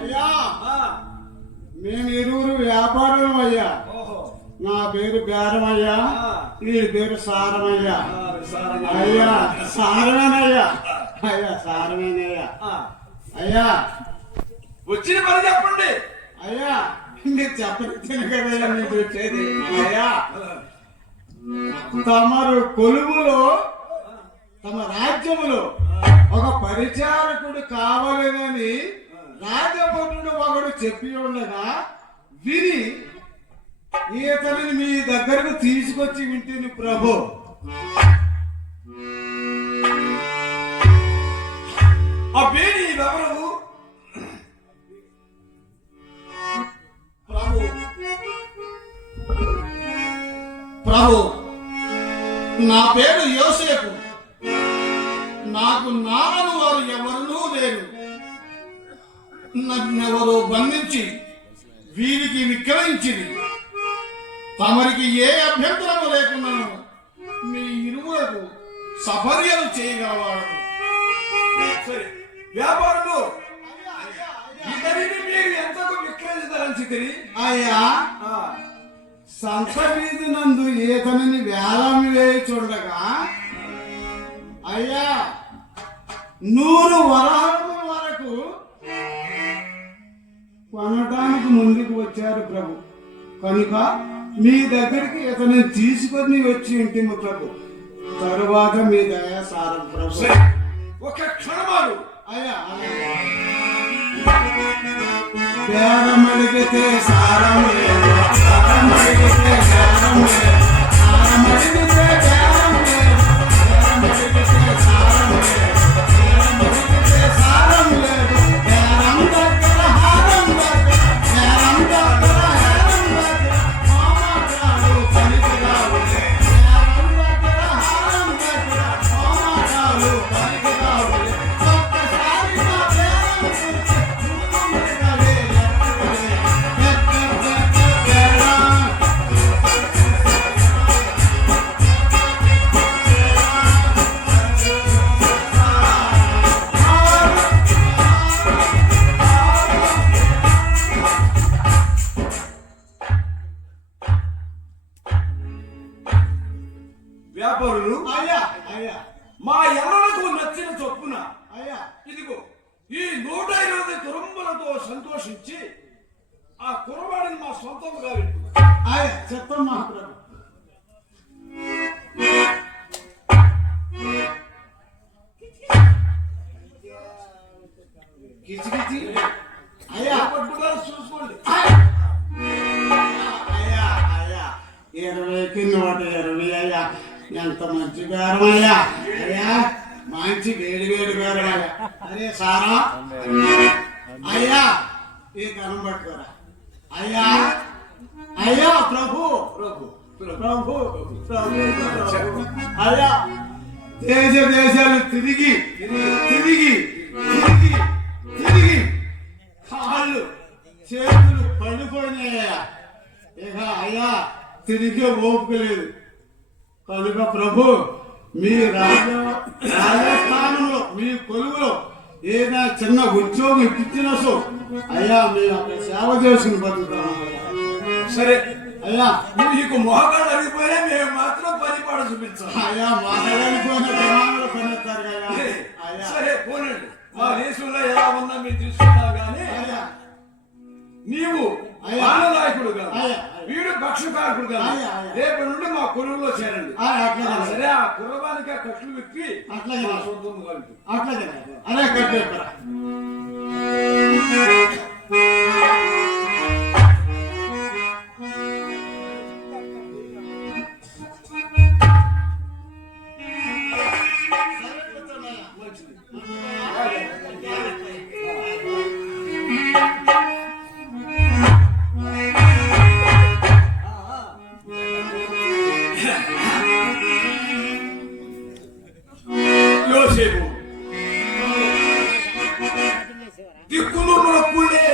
అయ్యా మేము ఇరువురు వ్యాపారులం అయ్యా. నా పేరు బేరమయ్యా, ఈ పేరు సారమయ్యా. అయ్యా సారమేనయ్యా, అయ్యా సారమేనయ్యా. అయ్యా వచ్చిన పని చెప్పండి. అయ్యా మీరు చెప్పని కదా మీకు వచ్చేది. అయ్యా తమరు కొలువులో తమ రాజ్యములో ఒక పరిచారకుడు కావాలని రాజభటుడు ఒకడు చెప్పి ఉండగా విని ఈతని మీ దగ్గరకు తీసుకొచ్చి వింటిని ప్రభు. అబ్బేని ఎవరు? ప్రభు ప్రభు నా పేరు యోసేపు. నాకు నాన్నను వారు ఎవరూ లేరు. నన్నెవరో బంధించి వీరికి విక్రయించింది. తమరికి ఏ అభ్యంతరము లేకున్నాను మీ ఇరువులకు సఫర్యలు చేయగలవాడు. సరే వ్యాపారంలో ఇతనిని మీరు ఎంతకు విక్రయించదలంచితిరి? అయ్యా సంత వీధి నందు ఈతనిని వేలం వేయుచుండగా అయ్యా 100 వరాహముల వరకు కొనడానికి ముందుకు వచ్చారు ప్రభు. కనుక మీ దగ్గరికి ఇతను తీసుకొని వచ్చి ఇంటిము ప్రభు. తరువాత మీ దయా సారం ప్రభు. ఒక క్షణమాలు అయ్యా బేరమడిగితే సారం లేదు, సారం అడిగితే సారం లేదు, సారం అడిగితే బేరం లేదు, బేరం అడిగితే సారం లేదు, బేరం అడిగితే సారం లేదు. బేరం దగ్గర హారం దగ్గర, బేరం దగ్గర హారం దగ్గర మామాటాలు పనికిరావులే. బేరం దగ్గర హారం దగ్గర మామాటాలు పనికిరావులే. ఒక్కసారి నా బేరం గురించి ముందుగానే వ్యాపారులు అయ్యా అయ్యా మా ఎవరకు నచ్చిన చొప్పున అయ్యా ఇదిగో ఈ 120 కురుంబలతో సంతోషించి ఆ కురవాడిని మా సొంతంగా పెట్టు. అయ్యా చెప్తాం మహాప్రభు. కిచికిచి అయ్యా పట్టుదల చూసుకోండి. అయ్యా అయ్యా 20కి 120 అయ్యా. ఎంత మంచి బేరం అయ్యా. అయ్యా మంచి వేడి వేడి బేరం అయ్యా. అరే సారా అయ్యా ఈ కనం పట్టుకోరా. అయ్యా అయ్యా ప్రభు ప్రభు ప్రభు ప్రభు అయ్యా దేశ దేశాలు తిరిగి తిరిగి తిరిగి తిరిగి కాళ్ళు చేతులు పడిపోయినాయ్యా. ఇక అయ్యా తిరిగే ఓపిక లేదు. కనుక ప్రభు మీ రాజస్థానంలో మీ కొలువులో ఏదైనా చిన్న ఉద్యోగం ఇప్పించిన సో అయ్యా మేము అక్కడ సేవ చేసుకుని బతుకుతాం. సరే అయ్యా నీకు మొహకాళ్ళు అడిగిపోయినా మేము మాత్రం పరిపాడు చూపించాం. అయ్యా మాట్లాడుకున్న జనాలు పనిస్తారు కదా. అయ్యా సరే పోనండి. మా దేశంలో ఎలా ఉన్నా మీరు తీసుకున్నా కానీ అయ్యా నీవు అయ్యా. ఆనందాయకుడు కాదు, అయ్యా. వీడు భక్షకారకుడు కాదు. అయ్యా, అయ్యా. రేపటి నుండి మా కులంలో చేరండి. అట్లాగే సరే ఆ కుర్రవానికి ఆ కట్లు విప్పి అట్లాగే మా సొంతం కలిపి. అట్లాగే అదే కట్టేస్తారా. యోసేపు దిక్కులు మొక్కులే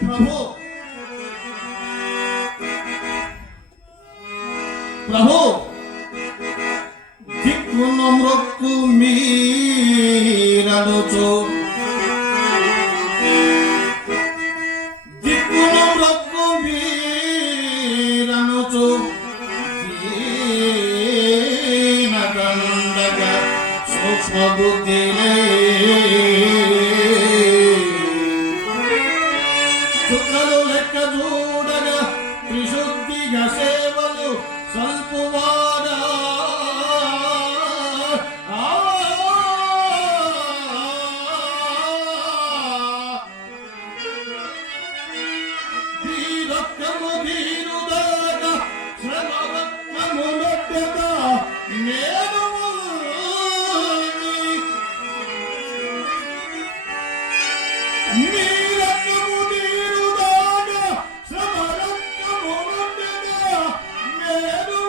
ప్రభు దిక్కును మ్రొక్కు మీరనుచు దిక్కును మ్రొక్కు మీరనుచు దీనకండగా సూక్ష్మ బుద్ధిలే చుక్కలు లెక్క చూడగా త్రిశుద్ధిగా సేవలు సల్పువాడా ధీరత్వము ధీరుదాగా శ్రమరత్నము నొట్టగా నేను మీరత్నము ధీరుదాగా శ్రమరత్నము నొట్టగా నేను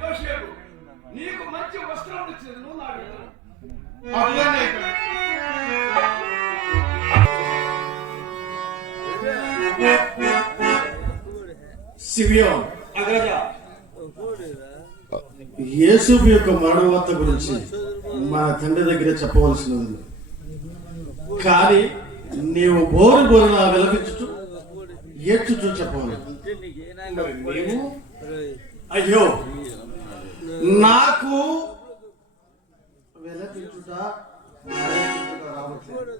యోసేపు, నీకు మంచి వస్త్రం ఇచ్చేది నువ్వు నాకు ఇవ్వను. అట్లనే సిబియోన్ అగ్రజా, యేసుపు యొక్క మానవత్వ గురించి మా తండ్రి దగ్గర చెప్పవలసినది, కానీ నీవు బోరు బోరులా విలపించుచు ఏడ్చుచు చెప్పవాలి. మరి నీవు అయ్యో నాకు విలపించుట రావట్లేదు.